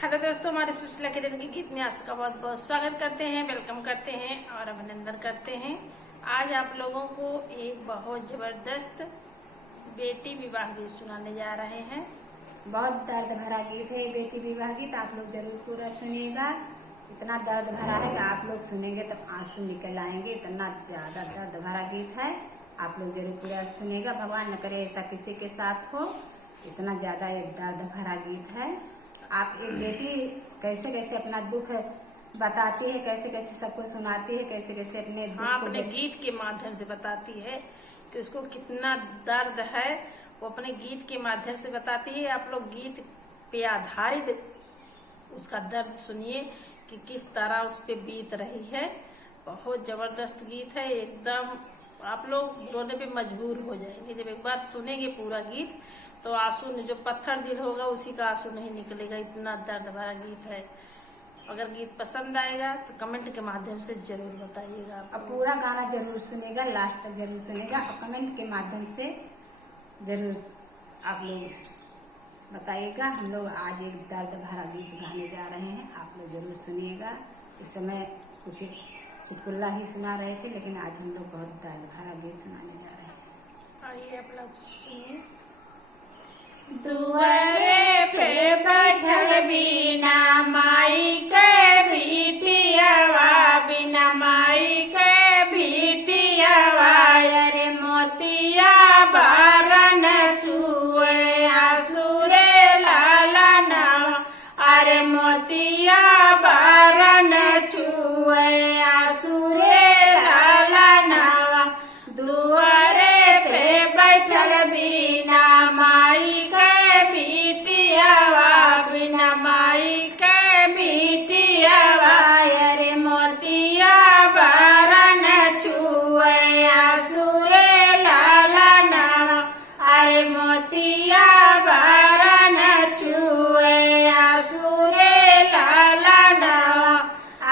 Hello दोस्तों, हमारे सुशीला किरण के गीत में आप सबका बहुत बहुत स्वागत करते हैं, वेलकम करते हैं और अभिनंदन करते हैं। आज आप लोगों को एक बहुत जबरदस्त बेटी विवाह गीत सुनाने जा रहे हैं। बहुत दर्द भरा गीत है बेटी विवाह गीत, आप लोग जरूर पूरा सुनिएगा। इतना दर्द भरा है कि आप लोग सुनेंगे तब आंसू निकल आएंगे, इतना ज्यादा दर्द भरा गीत है। आप लोग जरूर पूरा सुनिएगा। भगवान न करे ऐसा किसी के साथ हो। इतना ज्यादा एक दर्द भरा गीत है। आप एक बेटी कैसे कैसे अपना दुख बताती है, कैसे कैसे सबको सुनाती है, कैसे कैसे अपने अपने गीत के माध्यम से बताती है कि उसको कितना दर्द है, वो अपने गीत के माध्यम से बताती है। आप लोग गीत पे आधारित उसका दर्द सुनिए कि किस तरह उस पे बीत रही है। बहुत जबरदस्त गीत है, एकदम आप लोग रोने पे मजबूर हो जाएंगे। जब एक बार सुनेंगे पूरा गीत तो आंसू, जो पत्थर दिल होगा उसी का आंसू नहीं निकलेगा। इतना दर्द भरा गीत है। अगर गीत पसंद आएगा तो कमेंट के माध्यम से जरूर बताइएगा। अब पूरा गाना जरूर सुनेगा, लास्ट तक जरूर सुनेगा और कमेंट के माध्यम से जरूर आप लोग बताइएगा। हम लोग आज एक दर्द भरा गीत गाने जा रहे हैं, आप लोग जरूर सुनिएगा। इस समय कुछ चुटकुल्ला ही सुना रहे थे, लेकिन आज हम लोग बहुत दर्द भरा गीत सुनाने जा रहे हैं। आइए आप लोग सुनिए। दुआरे पे बैठल बिना माई के बिटियावा, बिना माई के बिटियावा, अरे मोतिया बारन चुए आंसुरे लाला नावा, अरे मोतिया बारन चुए आंसुरे लाला नावा। दुआरे पे बैठल बिना माई बिना माई के बिटियावा, अरे मोतिया बारन चुए आंसुरे लाला नावा, अरे मोतिया बारन चुए आंसुरे लाला नावा।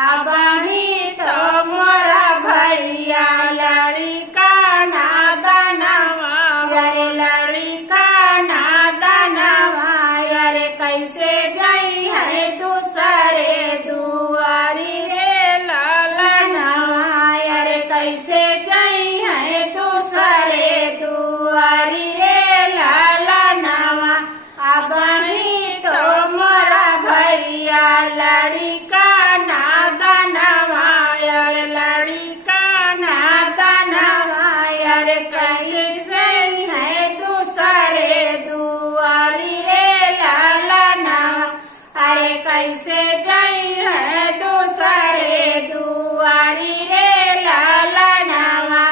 अबही तो मोरा भैया लड़का नादनवा, अरे लड़का नादनवा, अरे कैसे जाई है दूसरे दुआरी रे लाला नावा, अरे कैसे जाई है दूसरे दुआरी रे लाला नावा। अबही तो मोरा भैया लड़का नादनवा, अरे लड़का नादनवा, अरे कैसे जाई है दूसरे दुआरी रे लाला नावा, अरे कैसे जाई है दूसरे दुआरी रे लाला नावा।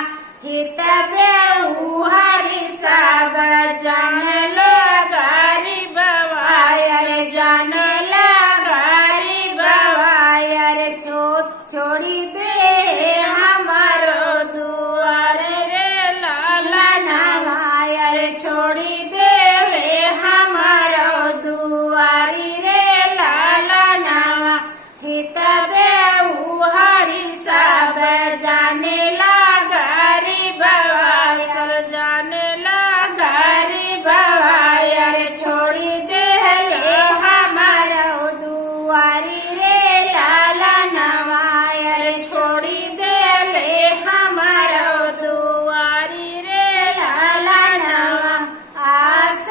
हित बेऊ हरि सब जान लगारी बवाय, अरे जान लगारी बवाय, अरे छोड़ी दे हमारो दुआर रे लाला नावा, अरे छोड़ी दे हमारो दुआरी रे लाला नावा। हित बेऊ हरि सब जाने लगारी बवाय, सब जाने लगारी बवाय, अरे छोड़ी दे हमारो दुआरी रे लाला नावा, अरे छोड़ी दे हमारो दुआरी रे लाला नावा। आस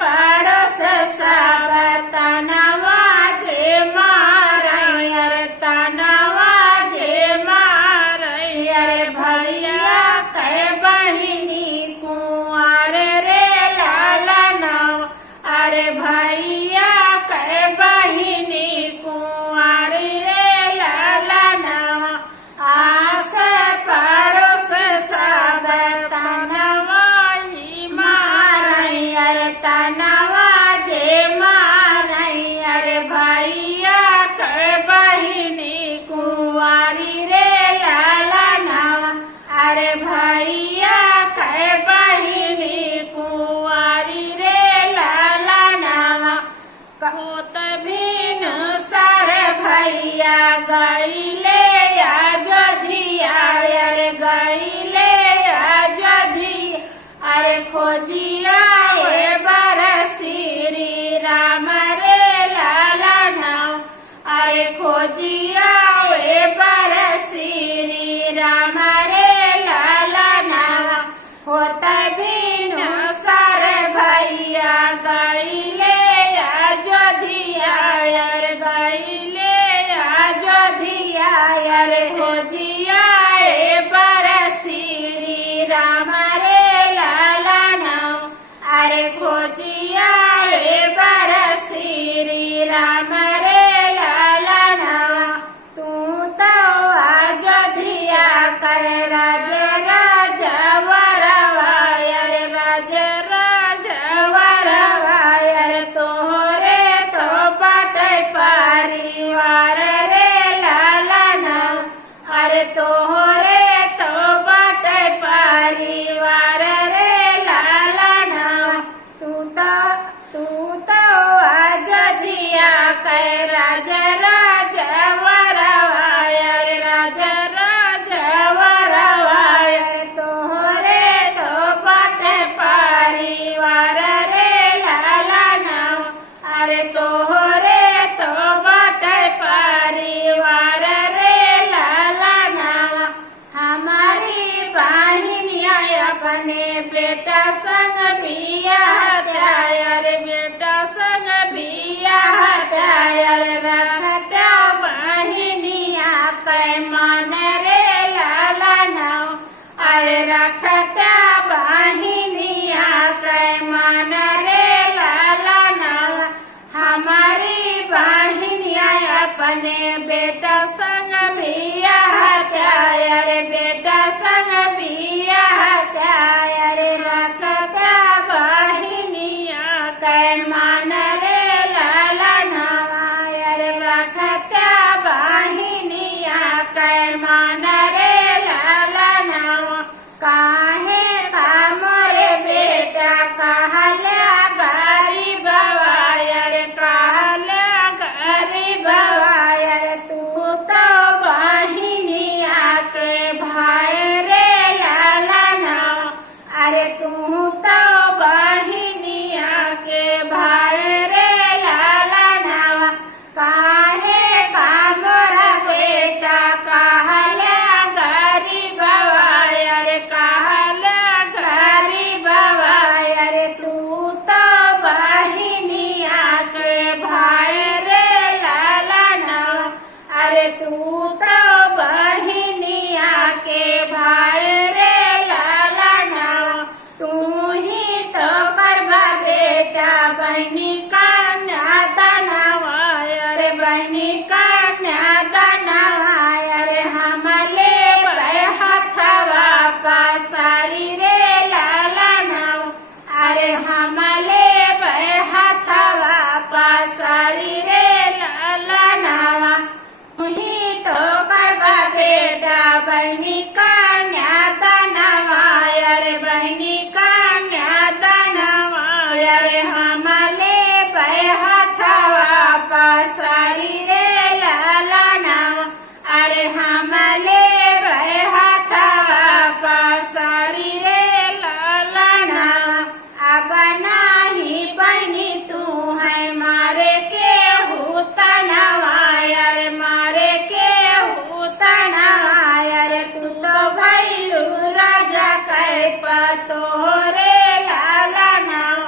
पड़ोस सब तनवा जे मारई, अरे तनवा जे मारई, अरे भैया के बहिनी कुंवर रे लाला नावा, अरे भैया के बहिनी कुंवर रे लाला नावा। आस पड़ोस सब तनवा ही मारई, अरे तनवा जे मारई, अरे भैया के बहिनी कुंवारी रे लाला नावा, अरे भैया के बहिनी कुंवारी रे लाला नावा। होत भिन सर भैया गईले अयोध्या, अरे गईले अयोध्या, अरे खोजिया ए बर श्री राम रे लाला ना, खोजिया वे बरसी राम रे लाला नवा होत बिनु सर भैया गईले अयोध्या यार गईले अयोध्या यार खोजिया वे बरसी राम रे लाला नवा अरे खोजिया रे बरसी राम रे लाला नवा तू तो अयोध्या कर राज राजा वरवायर राज राजा वरवायर तोहरे तो बट परिवार रे लाला नवा अरे तोहरे तो बट परिवार रे लाला नवा तू तो अयोध्या कै राज राजा वरवायर राज राजा वरवायर तोहरे तो बट परिवार रे लाला नवा अरे तोहरे तो बट परिवार रे लाला नवा हमारी बहनिया अपने बेटा संग बियाह त्यायर बेटा संग बियाह त्यायर रखता बहनिया कै मान रे लाला नवा अरे रखता बहनिया कै मान रे लाला नवा हमारी बहनिया अपने बेटा संग बियाह त्यायर बेटा संग बियाह त्यायर रखता बहनिया कै मान रे लाला नवा अरे रखता बहनिया कै मान रे लाला नवा काहे का मोरे बेटा कहला गरीब वायर कहला गरीब वायर तू तो बहनिया के भाई रे लाला नवा अरे तू तो बहनिया के भाई रे लाला नवा काहे का मोरा बेटा कहला गरीब वायर कहला गरीब वायर तू तो बहनिया के भाई रे लाला नवा अरे तू तो बहनिया के भाई रे लाला नवा तू ही तो करबा बेटा बहनी कन्या दानवा अरे बहनी कन्या दानवा अरे हमले हथवा पासारी रे लाला नवा अरे हमले हथवा पासारी रे लाला नवा तुही तो करबा बेटा बहनी कन्या दानवा अरे बहनी कन्या दानवा अरे हमले हथवा पासारी रे लाला नवा अरे हमले हथवा पासारी रे लाला नवा अब नाही बहनी तू है मारे के होता नवा अरे मारे के होता नवा अरे तू तो भैलू राजा कै पतोरे लाला नवा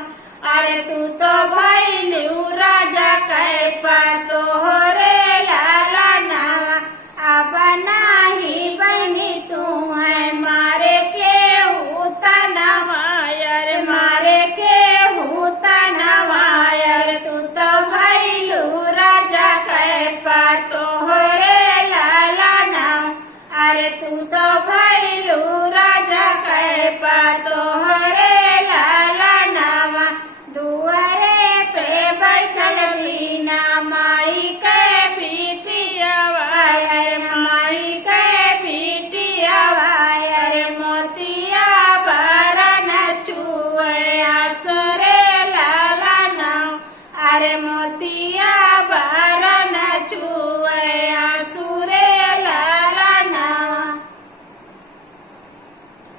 अरे तू तो भैलू राजा कै पतोरे लाला नवा अब नाही बहनी तू है मारे के होता नवा अरे मारे के होता नवा अरे तू तो भैलू राजा कै पतोरे लाला नवा अरे तू तो भैलू राजा कै पतोरे लाला नवा दुआरे पे बैठल बीना माई के बिटिया वायर माई के बिटिया वायर मोतिया बरन छुए आसुरे लाला नवा अरे मोतिया बरन छुए आसुरे लाला नवा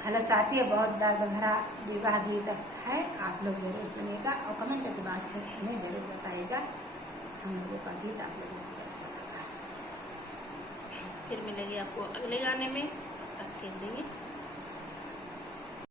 हेलो साथियों, बहुत दर्द भरा विवाह गीत है, आप लोग जरूर सुनिएगा और कमेंट के वास्ते हमें जरूर बताइएगा हम लोगों का गीत आप लोगों को कैसा लगा। फिर मिलेंगे आपको अगले गाने में।